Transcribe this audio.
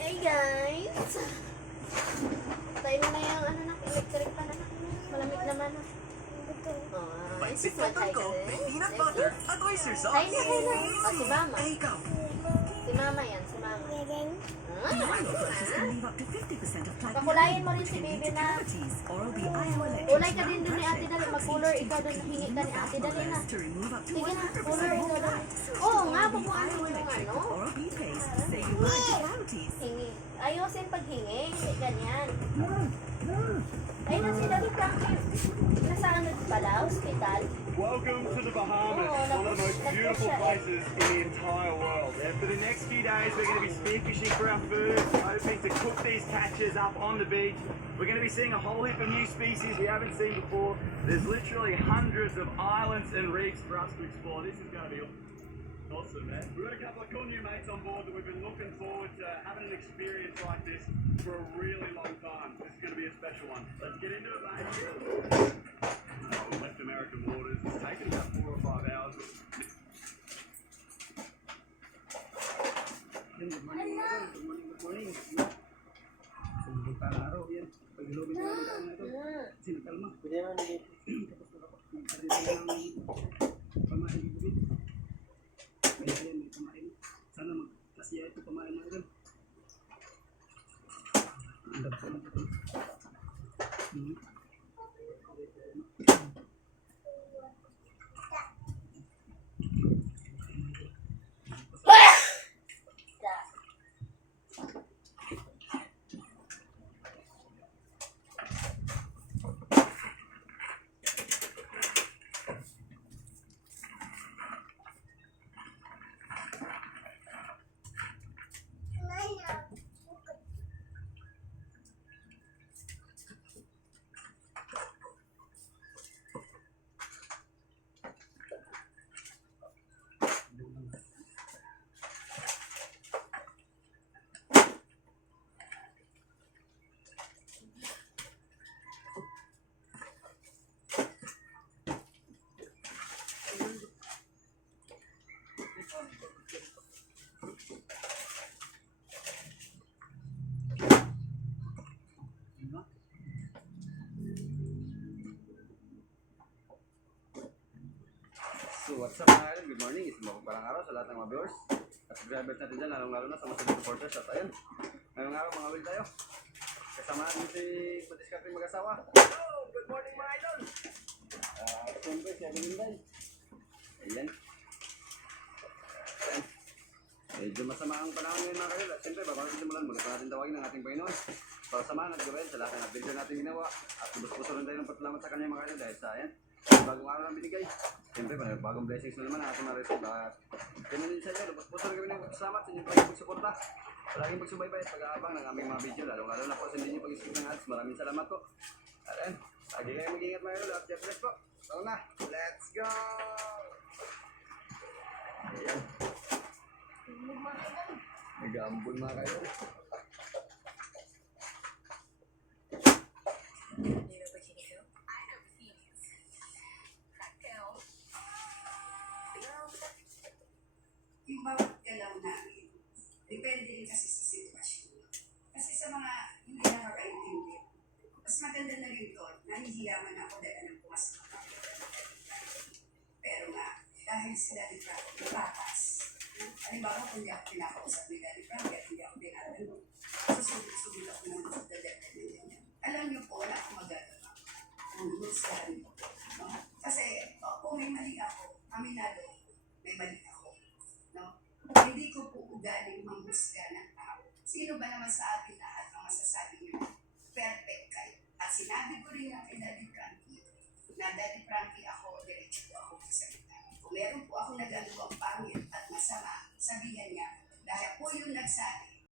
Hey guys! Tayo mo na yung ano na, electric pa naman. Malamig naman. Oh, this is what I Ko, may said. peanut butter at oyster sauce. Ay na. Oh, si Mama. Eh, ikaw. Si Mama yan, si Mama. Milo brushes can leave up to 50% of plaque Pakulayin mo rin si baby na. cavities. Oral-B Iowa Kulay ka din ni Ate Dali. Mag-color ikaw doon. Hingi ka ni Ate Dali na. to remove up to Sige na, 100% color ikaw more doon. plaques. Oo nga, pabuhaan mo yung ano. Oral-B paste to say goodbye to cavities. Hingi. Ayusin paghingi. Hindi ganyan. Ay na si Dali Frankie. Nasa ano pala? Hospital? Welcome to the Bahamas, one of the most beautiful places in the entire world. And for the next few days, we're going to be spearfishing for our food, hoping to cook these catches up on the beach. We're going to be seeing a whole heap of new species we haven't seen before. There's literally hundreds of islands and reefs for us to explore. This is going to be awesome, man. We've got a couple of cool new mates on board that we've been looking forward to having an experience like this for a really long time. This is going to be a special one. Let's get into it, mate. West American waters. It's taken about 4 or 5 hours. Good morning. Good morning. Sundot pa na araw yan. Pag-ilobin na lang ito. Sinakalma. Pwede naman dito. Tapos na ako. Nagkarito na lang pamain ibig. Kaya yan, may pamain. Sana magkasiya ito pamain na rin. Ang dap ko na ito. So what's up mga idol? Good morning. Isang mapagpalang araw sa lahat ng mga viewers at subscribers natin dyan, lalong-lalo na sa mga supporters. At ayun, ngayong araw mga will tayo. Kasama natin si Madiskarte mag-asawa. Hello! Good morning mga idol! Siyempre si Ate Linday. Ayan. Medyo masama ang panahon ngayon mga idol. At siyempre, bago natin simulan, muna pa natin tawagin ang ating Panginoon para samahan at gawin sa lahat ng update natin ginawa. At lubos-puso rin tayo ng patalamat sa kanya mga idol dahil sa ayan. Bagong araw na binigay. Siyempre, bagong blessings na naman ang ating ma-receive. At ganun din sa inyo, lubos-puso rin kami ng salamat sa inyong pagsuporta. Palaging pagsubaybay at pag-aabang ng aming mga video. Lalo na po sa hindi nyo pag-skip ng ads. Maraming salamat po. At ayun, lagi kayo mag-ingat mga idol. At God bless po. So na, let's go! Ayan. Nag-aambon mga kayo. Yung bawat galaw namin, depende rin kasi sa sitwasyon. Kasi sa mga hindi nakakaintindi, mas maganda na rin doon na hindi naman ako dala ng pumasok. Pero nga, dahil si Daddy Frank, patas. Halimbawa, kung di ako pinakausap ni Daddy Frank, at hindi ako tinatanong, susunod ako ng dadala niya. Alam niyo po na ako magagawa. Ang husgahan ko. No? Kasi kung may mali ako, aminado, may mali ako. No? Hindi ko po ugaling manghusga ng tao. Sino ba naman sa atin lahat ang masasabi niyo? Perfect kayo. At sinabi ko rin nga kay Daddy Frankie, na Daddy Frankie ako, diretso po ako sa salita. Kung meron po ako nagagawang pangit at masama, sabihan niya, dahil po yung nagsabi,